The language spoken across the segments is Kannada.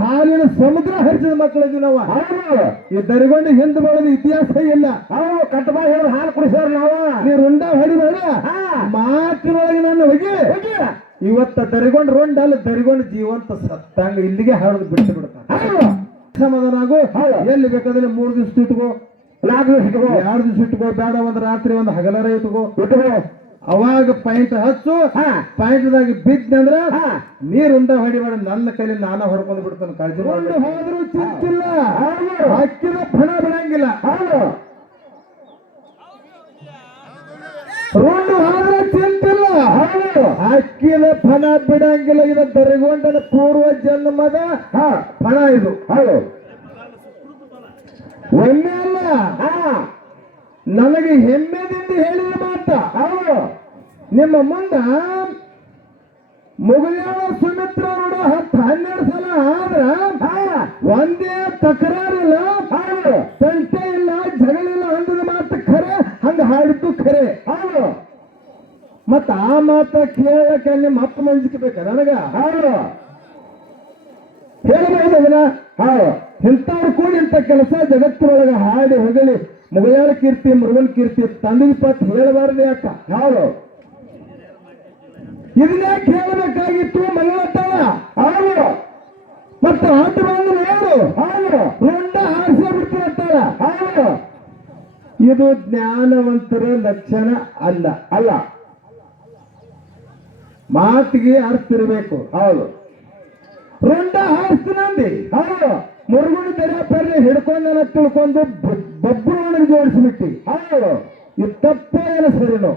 ಹಾಲಿನ ಸಮುದ್ರ ಹರಿಸಿದ ಮಕ್ಕಳಿದ್ವಿ ನಾವು. ಈ ದರಿಗೊಂಡು ಹಿಂದೆ ಬರೋದು ಇತಿಹಾಸ ಇಲ್ಲ. ಕಟ್ಟಬ ಹೇಳಿ ಹಾಲು ಕುಡಿಸೋರು ನಾವು. ನೀ ರುಂಡ ಹೊಡಿಬೇಡ, ಮಾತಿನೊಳಗೆ ನಾನು ಹೋಗಿ ಇವತ್ತ ದರಿಗೊಂಡು ರುಂಡ ಅಲ್ಲ, ದರಿಗೊಂಡು ಜೀವಂತ ಸತ್ತಂಗ ಇಲ್ಲಿಗೆ ಹಾಡೋದು ಬಿಟ್ಟು ಬಿಡ್ತಾನೆ. ಸಮಾಧಾನ ಆಗು. ಎಲ್ಲಿ ಬೇಕಾದ್ರೆ 3 ದಿವಸ ಇಟ್ಕೋ, 4 ದಿವಸ ಇಟ್ಕೋ, 2 ದಿವಸ ಇಟ್ಕೋ, ಬೇಡ ಒಂದು ರಾತ್ರಿ ಒಂದು ಹಗಲರ ಇಟ್ಕೋ. ಅವಾಗ ಪಾಯಿಂಟ್ ಹಚ್ಚು. ಪಾಯಿಂಟ್ದಾಗ ಬಿದ್ದಂದ್ರ ನೀರುಂಡ ಹೊಡಿಬೇಡ, ನನ್ನ ಕೈಲಿ ನಾನ ಹೊಡ್ಕೊಂಡು ಬಿಡ್ತಾನೆ. ಕಾಳಜಿ ಮಾಡಿ ಹೋದ್ರು ಚಿಂತಿಲ್ಲ, ಹಾಕಿದ ಫಣ ಬಿಡಂಗಿಲ್ಲ. ರುಂಡು ಹೋದ್ರೆ ಚಿಂತಿಲ್ಲ, ಹಾಕಿದ ಫಣ ಬಿಡಂಗಿಲ್ಲ. ಇದು ದರಿಗೊಂಡನ ಪೂರ್ವ ಜನ್ಮದ ಫಣ ಇದು. ಒಮ್ಮೆ ಅಲ್ಲ, ನನಗೆ ಹೆಮ್ಮೆದಿಂದ ಹೇಳಿದ ಮಾತ. ನಿಮ್ಮ ಮುಂದ ಮುಗಿಯಾಳ ಸುಮಿತ್ರ ನೋಡ 10-12 ಸಲ ಆದ್ರ ಒಂದೇ ತಕರಾರಿಲ್ಲ, ತಂಟೆ ಇಲ್ಲ, ಜಗಳಿಲ್ಲ ಅಂದದ ಮಾತು ಖರೆ, ಹಂಗ ಹಾಡಿದ್ದು ಖರೆ. ಮತ್ತ ಆ ಮಾತ ಕೇಳಕ್ಕೆ ನಿಮ್ಮ ಅಪ್ಪ ಮಂಜಿಕಬೇಕ ನನಗ ಹೇಳಬಹುದು ಅದನ್ನ. ಇಂಥವ್ರು ಕೂಡಿ ಇಂಥ ಕೆಲಸ ಜಗತ್ತಿನೊಳಗ ಹಾಡಿ ಹೊಗಳಿ ಮುಗಿಯಾಳ ಕೀರ್ತಿ, ಮೃಗನ್ ಕೀರ್ತಿ ತಂದಿನ ಪತ್ ಹೇಳಬಾರ್ದು ಯಾಕ? ಇದನ್ನೇ ಕೇಳಬೇಕಾಗಿತ್ತು ಮಗಳತ್ತಾಳ. ಮತ್ತೆ ಆಟ ಬಂದ್ರೆ ಏನು ರುಂಡ ಹಾರಿಸ ಬಿಡ್ತಾಳ. ಇದು ಜ್ಞಾನವಂತರ ಲಕ್ಷಣ ಅಲ್ಲ. ಅಲ್ಲ, ಮಾತಿಗೆ ಅರ್ಥ ಇರಬೇಕು. ರುಂಡ ಹಾರಿಸ್ತೀನಂದಿ, ಮುರುಗುಣ ದರ್ಯಾಪಲ್ಲಿ ಹಿಡ್ಕೊಂಡನ ತಿಳ್ಕೊಂಡು ಬಬ್ಬುರವನಿಗೆ ಜೋಡಿಸ್ಬಿಟ್ಟಿ. ಇದು ತಪ್ಪ ಏನು ಸರಿನೋ?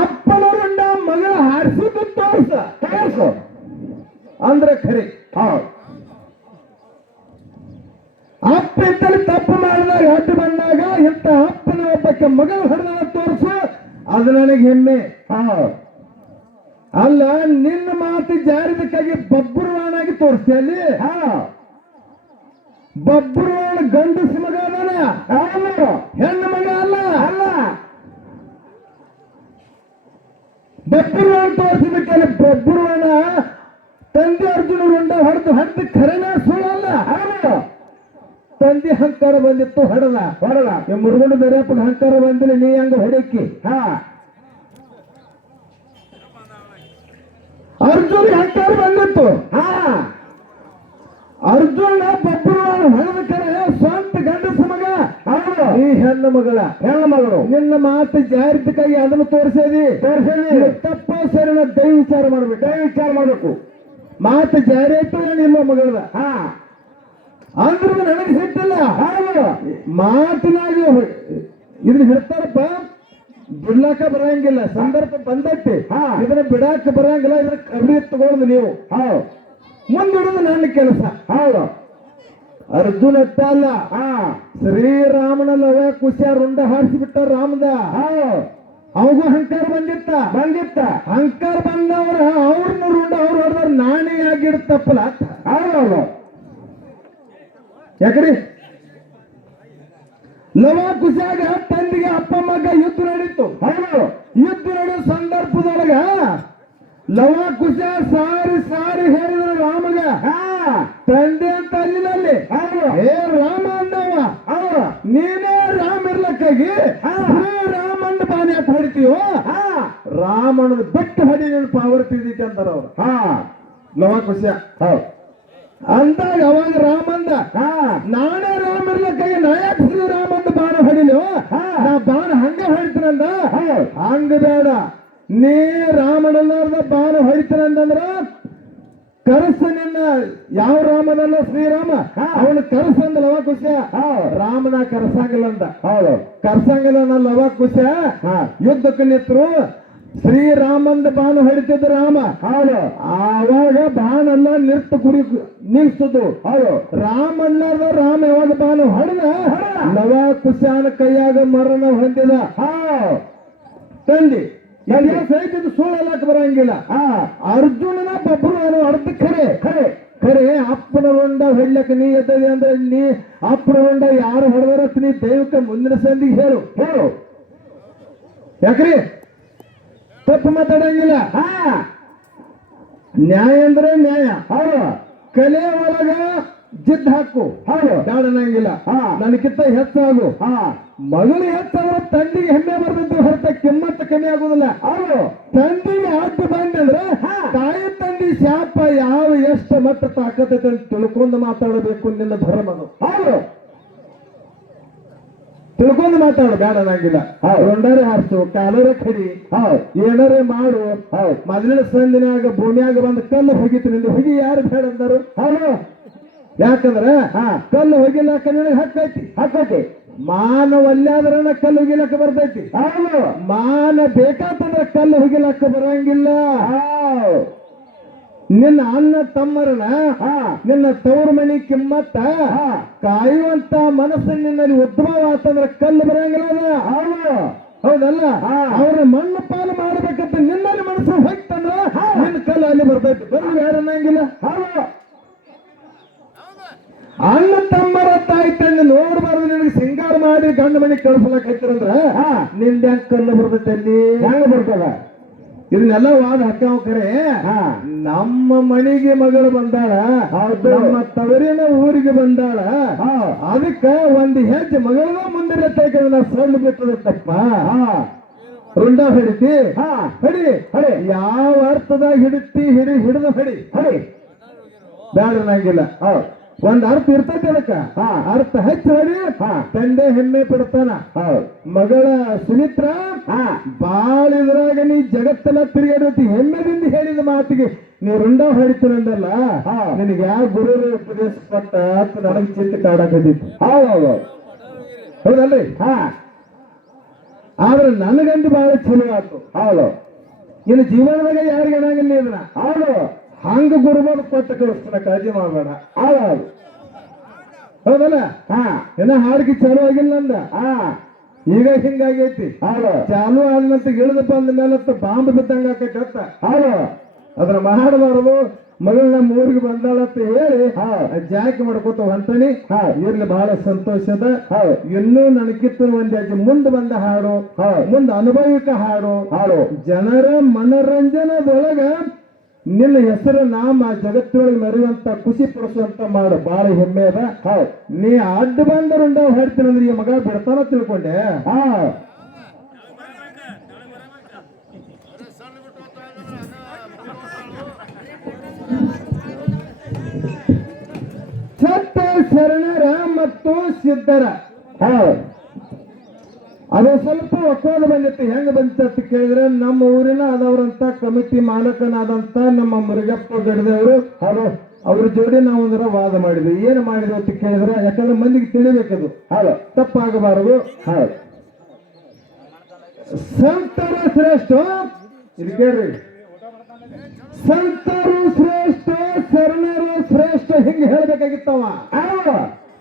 ಅಪ್ಪನ ರುಂಡ ಮಗಳ ಹಾರಿಸಿದ್ದು ತೋರ್ಸು ಅಂದ್ರೆ ಖರೆ. ಅಪ್ಪ ಇತ್ತಲ್ಲಿ ತಪ್ಪು ಮಾಡಿದಾಗ ಅಡ್ಡು ಬಂದಾಗ ಇಂಥ ಅಪ್ಪನ ಒಬ್ಬಕ್ಕೆ ಮಗಳು ಹೊಡೆದ ತೋರಿಸು, ಅದು ನನಗೆ ಹೆಮ್ಮೆ. ಅಲ್ಲ, ನಿನ್ನ ಮಾತು ಜಾರಿದಕ್ಕಾಗಿ ಬಬ್ಬುರವಾನಾಗಿ ತೋರಿಸ್ತೆ ಅಲ್ಲಿ. ಬಬ್ಬುರವಾನ ಗಂಡಸ ಮಗ ಅದಾನ, ಹೆಣ್ಣು ಮಗ ಅಲ್ಲ. ಬಬ್ಬುರವಾನ ತೋರಿಸಿದಕ್ಕಲ್ಲಿ ಬಬ್ಬುರವಾನ ತಂದೆ ಅರ್ಜುನ ರುಂಡ ಹೊಡೆದು ಖರೇನ ಸುಳ್ಳಲ್ಲ. ತಂದೆ ಅಹಂಕಾರ ಬಂದಿತ್ತು, ಹೊಡೆದ. ಮುರುಗುಂಡ ದರ್ಯಾಪಗ ಅಹಂಕಾರ ಬಂದಿಲ್ಲ, ನೀ ಹಂಗ ಹೊಡಕ್ಕಿ. ಅರ್ಜುನ ಅಹಂಕಾರ ಬಂದಿತ್ತು. ಅರ್ಜುನ ಬಬ್ಬುರವಾನ ಹೊಡೆದಕ್ಕರೆ ಸ್ವಂತ ಗಂಡಸ ಮಗ, ಈ ಹೆಣ್ಣು ಮಗಳು. ನಿನ್ನ ಮಾತು ಜಾರಿದಕ್ಕಾಗಿ ಅದನ್ನು ತೋರಿಸೇದಿ. ತಪ್ಪ ಸರಿನ ದಯ ವಿಚಾರ ಮಾಡ್ಬೇಕು. ಮಾತು ಜಾರಿ ಆಯ್ತು ಏನಿಲ್ಲ ಮಗಳದ ಅಂದ್ರೂ ನನಗೆ ಸಿಟ್ಟಿಲ್ಲ. ಮಾತಿನಾಗ ಇದನ್ನ ಹೇಳ್ತಾರಪ್ಪ, ಬಿಡ್ಲಾಕ ಬರಂಗಿಲ್ಲ. ಸಂದರ್ಭ ಬಂದೈತಿ, ಇದನ್ನ ಬಿಡಾಕ ಬರಂಗಿಲ್ಲ. ಇದನ್ನ ಕಬಡಿ ತಗೊಂಡು ನೀವು ಮುಂದಿಡುದು ನನ್ನ ಕೆಲಸ. ಅರ್ಜುನ ಅಲ್ಲ, ಶ್ರೀರಾಮನ ಲವ ಕುಶ ರುಂಡ ಹಾರಿಸಿಬಿಟ್ಟ ರಾಮದ. ಅವಗೂ ಅಹಂಕಾರ ಬಂದಿತ್ತ. ಅಹಂಕಾರ ಬಂದವ್ರ ಅವ್ರನ್ನ ರುಂಡ ಅವ್ರು ಹೊಡೆದ್ರ ನಾನೇ ಆಗಿಡ್ತಪ್ಪಲ್ಲ. ಯಾಕ್ರಿ ಲವ ಕುಶಾಗ ತಂದಿಗೆ ಅಪ್ಪ ಮಗ ಯುದ್ಧ ನಡೀತು. ಯುದ್ಧ ನಡೆಯೋ ಸಂದರ್ಭದೊಳಗ ಲವ ಕುಶ ಸಾರಿ ಹೇಳಿದ ರಾಮಗ, ತಂದೆ ಅಂತ ಅಲ್ಲಿನಲ್ಲಿ ಹೇ ರಾಮ ಅಂದವ, ನೀನೇ ರಾಮ ಇರ್ಲಕ್ಕಾಗಿ ರಾಮಣ್ಣ ಬಾನಿ ಅಂತ ಹೊಡಿತೀವೋ, ರಾಮಣ್ಣನ ಬಿಟ್ಟು ಹೊಡಿ ನೀನು ಪಾವರ್ ತಿಳಿದೈತಿ ಅಂತಾರ ಅವ್ರು. ಲವ ಕುಶ ಅಂದಾಗ ಅವಾಗ ರಾಮಂದ, ನಾನೇ ರಾಮ ಇರ್ಲಕ್ಕಾಗಿ ನಾಯಕ ಶ್ರೀರಾಮಂದ ಬಾಣ ಹೊಡಿಲು, ನಾ ಬಾಣ ಹಂಗ ಹೊಡಿತೀನಂದ. ಹಂಗ ಬೇಡ, ನೀ ರಾಮನಲ್ಲಾರ್ದ ಬಾಣ ಹೊಡಿತೀನಂದ್ರ ಕರಸ ನಿನ್ನ. ಯಾವ ರಾಮನಲ್ಲ ಶ್ರೀರಾಮ, ಅವನು ಕರಸಂದ ಲವ ಕುಶ. ರಾಮನ ಕರಸಂಗಿಲ್ಲ ಅಂದ. ಕರ್ಸಂಗಿಲ್ಲ ಲವ ಕುಶ. ಯುದ್ಧಕ್ಕೆ ನಿಂತರು, ಶ್ರೀರಾಮಂದ ಬಾಣ ಹೊಡಿತಿದ್ದ ರಾಮ. ಆವಾಗ ಬಾಣ ಎಲ್ಲ ನಿಲ್ಸುದು. ರಾಮಣ್ಣದ ರಾಮ ಯಾವಾಗ ಬಾಣ ಹೊಡೆದ, ಲವ ಕುಶಾನ ಕೈಯಾಗ ಮರಣ ಹೊಂದಿದ. ತಂದಿ ಸಹಿತ ಸುಳ್ಳಲ್ಲಕ್ಕೆ ಬರಂಗಿಲ್ಲ. ಅರ್ಜುನನ ಬಬ್ಬರು ಅರ್ಧ ಖರೆ ಅಪ್ಪನ ರುಂಡ ಹೊಡ್ಲಕ್ಕ ನೀ ಎದ್ದದೆ ಅಂದ್ರೆ ನೀ ಅಪ್ಪನ ರುಂಡ ಯಾರು ಹೊಡೆದರತ್ ನೀ ದೈವಕ್ಕೆ ಮುಂದಿನ ಸಂದಿಗೆ ಹೇಳು. ಯಾಕ್ರಿ ತಪ್ಪು ಮಾತಾಡಂಗಿಲ್ಲ. ನ್ಯಾಯ ಅಂದ್ರೆ ನ್ಯಾಯ. ಹೌದು ಕಲೆ ಒಳಗ ಜಿದ್ ಹಾಕು. ಹೌದು ಬ್ಯಾಡ ಅನ್ನಂಗಿಲ್ಲ. ಹಾ ನನಗಿಂತ ಹೆಚ್ಚಾಗು. ಹಾ ಮಗಳು ಹೆಚ್ಚಾದ್ರೆ ತಂದಿಗೆ ಹೆಮ್ಮೆ ಬರ್ತೈತಿ ಹೊರತ ಕಿಮ್ಮತ್ತ ಕಮ್ಮಿ ಆಗುದಿಲ್ಲ. ಹೌದು ತಂದಿಗೆ ಅಡ್ಡ ಬಂದಂದ್ರೆ ಹಾ. ತಾಯಿ ತಂದಿ ಶಾಪ ಯಾವ ಎಷ್ಟು ಮಟ್ಟ ತಾಕತೈತೆ ಅಂತ ತಿಳ್ಕೊಂಡು ಮಾತಾಡಬೇಕು. ನಿನ್ನ ಧರ್ಮದು. ಹೌದು ತಿಳ್ಕೊಂಡು ಮಾತಾಡು. ಬ್ಯಾಡ ಅನ್ನಂಗಿಲ್ಲ. ಹೌದು. ರೊಂಡಾರೆ ಹಾರಿಸು, ಕಾಲರ ಕಡಿ, ಹೌದು ಏನಾರೇ ಮಾಡು. ಹೌದು ಮೊದಲಿನ ಸಂದಿನಾಗ ಭೂಮಿಯಾಗ ಬಂದ ಕಲ್ಲು ಹೋಗಿತ್ತು. ನಿಂದು ಹೋಗಿ ಯಾರು ಬೇಡ ಅಂದರು? ಹೌದು ಯಾಕಂದ್ರೆ ಹಾ ಕಲ್ಲು ಹೋಗಿಲ್ಲಕ್ಕ ನಿನಗೆ ಹಕ್ಕೈತಿ. ಹಾಕತಿ ಮಾನ ಒಲ್ಲಾದ್ರನ ಕಲ್ಲು ಹೋಗಿಲಕ್ಕ ಬರ್ತೈತಿ. ಹೌದು ಮಾನ ಬೇಕಾತಂದ್ರೆ ಕಲ್ಲು ಹೋಗಿಲಕ್ಕ ಬರಂಗಿಲ್ಲ. ಹೌದು ನಿನ್ನ ಅಣ್ಣ ತಮ್ಮರನ ಹಾ ನಿನ್ನ ತವರು ಮನಿ ಕಿಮ್ಮತ್ತ ಹಾ ಕಾಯುವಂತ ಮನಸ್ಸು ನಿನ್ನಲ್ಲಿ ಉದ್ಭವ ಆತಂದ್ರೆ ಕಲ್ಲು ಬರಂಗಿಲ್ಲ ಅದ. ಹೌದು ಹೌದಲ್ಲ? ಹಾ. ಅವ್ರ ಮಣ್ಣು ಪಾಲು ಮಾಡ್ಬೇಕಂತ ನಿನ್ನಲ್ಲಿ ಮನಸ್ಸು ಹೋಯ್ತಂದ್ರ ನಿನ್ನ ಕಲ್ಲು ಅಲ್ಲಿ ಬರ್ತೈತಿ. ಬರ್ಲಿ ಯಾರು ಅನ್ನಂಗಿಲ್ಲ. ಹೌದು ಅಣ್ಣ ತಮ್ಮರ ತಾಯಿ ತಂದೆ ನೋಡ್ಬಾರ್ದು ನಿನಗೆ ಸಿಂಗಾರ ಮಾಡಿ ಗಂಡ ಮನೆ ಕಳ್ಸಲಕೈತಿರಂದ್ರ ಹಾ ನಿಂದ ಹೆಂಗ್ ಕಲ್ಲು ಬರ್ತೈತಿ ಅಲ್ಲಿ? ಹೆಂಗ ಬರ್ತದ? ಇದನ್ನೆಲ್ಲ ವಾದ ಹಾಕ್ಯಾವ ಕರೆ. ಹಾ ನಮ್ಮ ಮನೆಗೆ ಮಗಳು ಬಂದಾಳ, ಹೌದು. ನಮ್ಮ ತವರಿನ ಊರಿಗೆ ಬಂದಾಳ, ಹಾ ಅದಕ್ಕ ಒಂದು ಹೆಜ್ಜೆ ಮಗಳ ಮುಂದೆ ತೆಗೆದ ಸೊಳ್ಳು ಬಿಟ್ಟದತ್ತಪ್ಪ. ಹಾ ರುಂಡ ಹಿಡಿತಿ ಹಾ ಹಿಡಿ. ಹಡಿ ಯಾವ ಅರ್ಥದಾಗ ಹಿಡಿತಿ ಹಿಡಿದು ಹಿಡಿ. ಹಡಿ ಬ್ಯಾಡ ಅನ್ನಂಗಿಲ್ಲ. ಹೌದು ಒಂದ್ ಅರ್ಥ ಇರ್ತೈತಿ ಅದಕ್ಕ. ಹಾ ಅರ್ಥ ಹೆಚ್ಚು ಹೊಡಿ. ಹಾ ತಂದೆ ಹೆಮ್ಮೆ ಪಡ್ತಾನ. ಹೌದು ಮಗಳ ಸುಮಿತ್ರ ಹಾ ಬಾಳ ಇದ್ರಾಗ ನೀ ಜಗತ್ತೆಲ್ಲ ತಿರುಗಾಡತಿ ಹೆಮ್ಮೆದಿಂದ ಹೇಳಿದ ಮಾತಿಗೆ ನೀ ರುಂಡ ಹೊಡಿತೀರಂದಲ್ಲ. ಹಾ. ನಿನಗೆ ಯಾವ ಗುರು ಉಪದೇಶ ಕೊಟ್ಟ ಅಂತ ನನಗೆ ಚಿಂತೆ ಕಾಡಕತ್ತಿತ್ತು. ಹೌದು ಹೌದು ಹೌದಲ್ರಿ? ಹಾ ಆದ್ರೆ ನನಗಂದು ಬಹಳ ಚಲೋ ಆಯ್ತು. ಹೌದು ಇನ್ನು ಜೀವನದಾಗ ಯಾರಿಗೆ ಏನಾಗಿಲ್ಲ ಇದನ್ನ ಹೌದು ಹಂಗ ಗುರುಬಾದ್ ಕೊಟ್ಟು ಕಳಿಸ್ತಾನ. ಕಾಳಜಿ ಮಾಡಬೇಡ. ಹೌದು ಹೌದಲ್ಲ? ಹಾ ಇನ್ನ ಹಾಡಿಗೆ ಚಾಲು ಆಗಿಲ್ಲ ಅಂದ. ಹಾ ಈಗ ಹಿಂಗಾಗೈತಿ. ಹೌದು ಚಾಲು ಆದ್ಮಂತ ಇಳಿದು ಬಂದ ಮೇಲೆ ಬಾಂಬ್ ಬಿದ್ದಂಗ ಆಕೈತಿ ಅಂತ. ಹೌದು ಅದ್ರ ಮಾಡಬಾರದು. ಮಗಳು ನಮ್ಮ ಊರಿಗೆ ಬಂದಾಳಂತ ಹೇಳಿ ಹಾ ಜಾಕಿ ಮಾಡ್ಕೋತ ಹೊಂಟನಿ. ಹಾ ಇರ್ಲಿ ಬಹಳ ಸಂತೋಷದ. ಹೌದು ಇನ್ನೂ ನನಗಿತ್ತು ಒಂದ್ ಹೆಜ್ಜೆ ಮುಂದೆ ಬಂದ ಹಾಡು, ಹೌದು ಮುಂದೆ ಅನುಭವಿಕ ಹಾಡು, ಹೌದು ಜನರ ಮನರಂಜನದೊಳಗ ನಿನ್ನ ಹೆಸರು ನಾಮ ಜಗತ್ತೊಳಗೆ ಮೆರೆಯುವಂತ ಖುಷಿ ಪಡಿಸುವಂತ ಮಾಡು. ಬಹಳ ಹೆಮ್ಮೆ ಅದ. ಹೌದು ನೀ ಅಡ್ಡ ಬಂದರುಂಡ ಹೇಳ್ತೀನಂದ್ರೆ ಈ ಮಗ ಬಿಡ್ತಾನ ತಿಳ್ಕೊಂಡೆ. ಹಾ ಸತ್ತ ಶರಣರ ಮತ್ತು ಸಿದ್ಧರ ಹೌದು ಅದು ಸ್ವಲ್ಪ ಒಕ್ಕೋದ ಬಂದಿತ್ತು. ಹೆಂಗ ಬಂದಿತ್ತು ಅಂತ ಕೇಳಿದ್ರೆ ನಮ್ಮ ಊರಿನ ಆದವರಂತ ಕಮಿಟಿ ಮಾಲಕನಾದಂತ ನಮ್ಮ ಮುರುಗಪ್ಪ ಗಡ್ದವರು ಹೌದು ಅವ್ರ ಜೋಡಿ ನಾವು ಒಂದರ ವಾದ ಮಾಡಿದ್ವಿ. ಏನು ಮಾಡಿದ್ವಿ ಅಂತ ಕೇಳಿದ್ರೆ, ಯಾಕಂದ್ರೆ ಮಂದಿಗೆ ತಿಳಿಬೇಕದು, ಹೌದು ತಪ್ಪಾಗಬಾರದು. ಹೌದು ಸಂತರ ಶ್ರೇಷ್ಠ. ಇಲ್ಲಿ ಕೇಳ್ರಿ, ಸಂತರು ಶ್ರೇಷ್ಠ, ಶರಣರು ಶ್ರೇಷ್ಠ ಹಿಂಗೆ ಹೇಳ್ಬೇಕಾಗಿತ್ತವ. ಹೌದು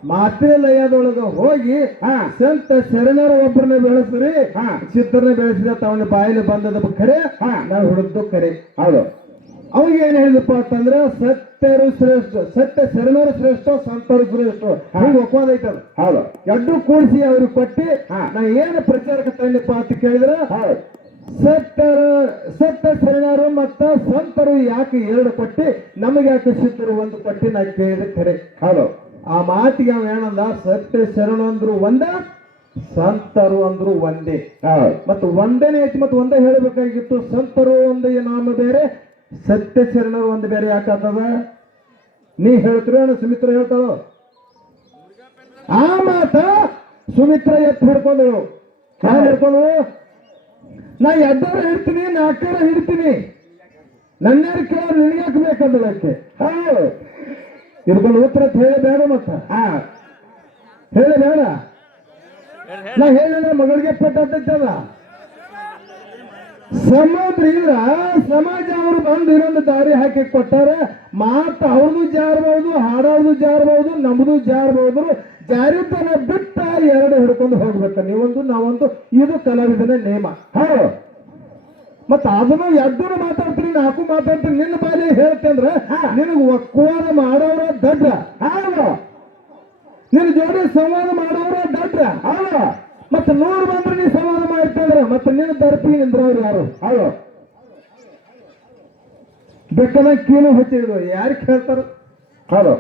ಮಾತೇ ಲಯದೊಳಗ ಹೋಗಿ ಹಾ ಸಂತ ಶರಣರ ಒಬ್ಬರನ್ನ ಬೆಳೆಸ್ರಿ, ಹಾ ಸಿದ್ಧರನ್ನ ಬೆಳೆಸಿದ ಅವನ ಬಾಯಲ್ಲಿ ಬಂದದ ಖರೆ, ಹಾ ನಾವು ಹುಡುಕ್ದು ಖರೆ. ಹೌದು ಅವಾಗ ಏನ್ ಹೇಳಿದಪ್ಪ ಅಂತಂದ್ರೆ ಸತ್ಯರು ಶ್ರೇಷ್ಠ, ಸತ್ಯ ಶರಣರು ಶ್ರೇಷ್ಠ, ಸಂತರು ಶ್ರೇಷ್ಠ ಹಿಂಗ್ ಒಪ್ಪೋದೈತದ. ಹೌದು ಎರಡು ಕೂಡಿಸಿ ಅವ್ರಿಗೆ ಕೊಟ್ಟಿ ಹಾ. ನಾ ಏನು ಪ್ರಚಾರಕ್ಕೆ ತಂದಪ್ಪ ಅಂತ ಕೇಳಿದ್ರೆ, ಹೌದು ಸತ್ಯ ಶರಣರು ಮತ್ತ ಸಂತರು ಯಾಕೆ ಎರಡು ಕೊಟ್ಟಿ, ನಮಗೆ ಯಾಕೆ ಸಿದ್ಧರು ಒಂದು ಕೊಟ್ಟಿ ನಾ ಕೇಳಿದ ಖರೆ. ಹೌದು ಆ ಮಾತಿಗೆ ಅವ ಏನಂದ, ಸತ್ಯ ಶರಣ ಅಂದ್ರು ಒಂದ, ಸಂತರು ಅಂದ್ರು ಒಂದೇ. ಹೌದು ಮತ್ತು ಒಂದೇನೆ ಐತಿ, ಮತ್ತು ಒಂದೇ ಹೇಳಬೇಕಾಗಿತ್ತು. ಸಂತರು ಒಂದು ನಾಮ ಬೇರೆ, ಸತ್ಯ ಶರಣರು ಒಂದು ಬೇರೆ. ಯಾಕಾಗ್ತದ? ನೀ ಹೇಳ್ತೀರ ಸುಮಿತ್ರ ಹೇಳ್ತಾಳ. ಆ ಮಾತ ಸುಮಿತ್ರ ಎತ್ತು ಹಿಡ್ಕೊಂಡಳು. ನಾನು ಹಿಡ್ಕೊಂಡು ನಾ ಎಡ್ಡರ ಹಿಡ್ತೀನಿ, ನಾಲ್ಕರ ಹಿಡ್ತೀನಿ, ನನ್ಯಾರು ಕೇಳೋರು ನಿನಗ್ಯಾಕೆ ಬೇಕಂದಳಕ್ಕೆ. ಹೌದು ಹಿಡ್ಕೊಂಡು ಉತ್ತರ ಹೇಳಬೇಡ. ಮತ್ತ ಹಾ ಹೇಳಬೇಡ. ನಾ ಹೇಳಿದ್ರೆ ಮಗಳಿಗೆ ಪಟ್ಟದ. ಸಮುದ್ರ ಇಲ್ಲ, ಸಮಾಜ ಅವರು ಬಂದು ಇನ್ನೊಂದು ದಾರಿ ಹಾಕಿ ಕೊಟ್ಟಾರ. ಮಾತು ಅವ್ರದ್ದು ಜಾರಬಹುದು, ಹಾಡೋದು ಜಾರಬಹುದು, ನಮ್ದು ಜಾರಬಹುದು. ಜಾರಿತನ ಬಿಟ್ಟ ಎರಡು ಹಿಡ್ಕೊಂಡು ಹೋಗ್ಬೇಕ. ನೀವೊಂದು ನಾವೊಂದು, ಇದು ಕಲಾವಿದನ ನೇಮ. ಹೌದು ಮತ್ತ ಅದನ್ನು ಎಡ್ಡನ್ನು ಮಾತಾಡ್ತೀನಿ, ನಾಲ್ಕು ಮಾತಾಡ್ತೀನಿ. ನಿನ್ನ ಬಾಲಿ ಹೇಳ್ತಂದ್ರ ನಿನಗೆ ಒಕ್ಕವಾದ ಮಾಡೋರ ದಡ್ಡ. ಹೌದು ನಿನ್ನ ಜೋಡಿ ಸಂವಾದ ಮಾಡೋರ ದಡ್ಡ. ಹೌದು ಮತ್ತೆ ನೋಡ್ ಬಂದ್ರೆ ನೀ ಸಂವಾದ ಮಾಡ್ತಂದ್ರ ಮತ್ತೆ ನಿನ್ನ ದರ್ಪಿ ನಿಂದ್ರವ್ರು ಯಾರು? ಹೌದು ಬೇಕಾದಾಗ ಕೀಲು ಹಚ್ಚಿದ್ರು ಯಾರು ಕೇಳ್ತಾರ? ಹೌದು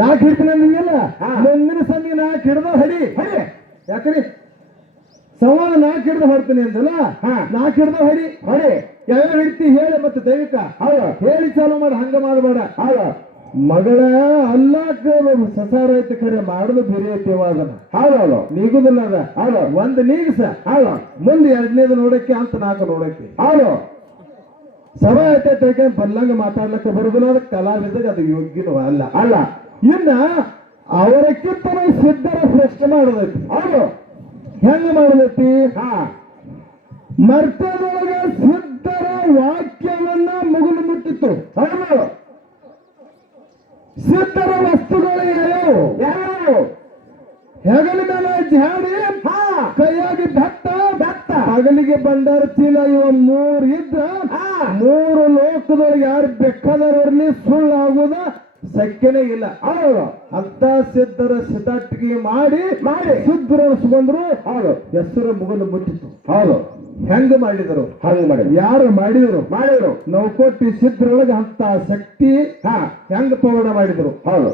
ನಾಲ್ಕು ಹಿಡ್ತೀನಿ ಅಂದಿಲ್ಲ, ಹಾ. ಮುಂದಿನ ಸಂದಿಗೆ ನಾಲ್ಕು ಹಿಡ್ದ ಹಡಿ ಹಡಿ. ಯಾಕ್ರಿ ಸಂವಾದ ನಾಲ್ಕು ಹಿಡ್ದು ಹೊಡ್ತೀನಿ ಅಂದಲ್ಲ, ಹಾ. ನಾಲ್ಕು ಹಿಡ್ದ ಹಡಿ ಹೊಡಿ. ಯಾವ್ಯಾವ ಹಿಡ್ತಿ ಹೇಳಿ ಮತ್ತೆ ದೈವಿಕ ಹೌದು ಹೇಳಿ ಚಾಲು ಮಾಡಿ, ಹಂಗ ಮಾಡಬೇಡ. ಹೌದು ಮಗಳ ಅಲ್ಲಾಕ ಸಸಾರ ಐತಿ ಖರೆ ಮಾಡುದು ಬೇರೆ ಐತಿ ಅದನ್ನ ಹೌದು ನೀಗುದಿಲ್ಲ ಅದ. ಹೌದು ಒಂದು ನೀಗಸ ಹೌದು ಮುಂದೆ ಎರಡನೇದು ನೋಡಕ್ಕೆ ಅಂತ ನಾಲ್ಕು ನೋಡಕ್ಕೆ ಹೌದು ಸಭಾ ಐತೆ ಬಲ್ಲಂಗ ಮಾತಾಡ್ಲಕ್ಕ ಬರುದಿಲ್ಲ. ಅದಕ್ಕೆ ಕಲಾವಿದಾಗ ಅದು ಯೋಗ್ಯನೂ ಅಲ್ಲ. ಅಲ್ಲ ಇನ್ನ ಅವರಕ್ಕಿಂತ ಸಿದ್ಧರ ಪ್ರಶ್ನೆ ಮಾಡೋದೈತಿ. ಹೌದು ಹೆಂಗ ಮಾಡೋದೈತಿ? ಹಾ ಮರ್ತದೊಳಗ ಸಿದ್ಧರ ವಾಕ್ಯವನ್ನ ಮುಗಿದು ಮುಟ್ಟಿತ್ತು. ಹೌದು ಸಿದ್ಧರ ವಸ್ತುಗಳು ಯಾವ್ಯಾವು? ಯಾರು ಹೆಗಲ ಮೇಲೆ ಜಾಡಿ, ಹಾ ಕೈಯಾಗಿ ಬೆತ್ತ ಬೆತ್ತ ಹಗಲಿಗೆ ಬಂಡಾರ ಚೀಲ, ಇವ ಮೂರು ಇದ್ರ ಹಾ ಮೂರು ಲೋಕದೊಳಗೆ ಯಾರು ಬೇಕಾದವ್ರಲ್ಲಿ ಸುಳ್ಳಾಗುದ ಸಖ್ಯನೇ ಇಲ್ಲ. ಹೌದು ಅಂತ ಸಿದ್ಧರ ಸಿದ್ಧಾಟಿಕೆ ಮಾಡಿ ಮಾಡಿ ಸಿದ್ಧರಸ್ಕೊಂಡ್ರು. ಹೌದು ಹೆಸರು ಮುಗಲು ಮುಟ್ಟಿತ್ತು. ಹೌದು ಹೆಂಗ ಮಾಡಿದರು? ಹಂಗೆ ಮಾಡಿ ಯಾರು ಮಾಡಿದ್ರು? ಮಾಡಿದ್ರು ನೌಕೋಟಿ ಸಿದ್ಧರೊಳಗೆ ಅಂತ ಶಕ್ತಿ ಹಾ ಹೆಂಗ ಪವಾಡ ಮಾಡಿದ್ರು? ಹೌದು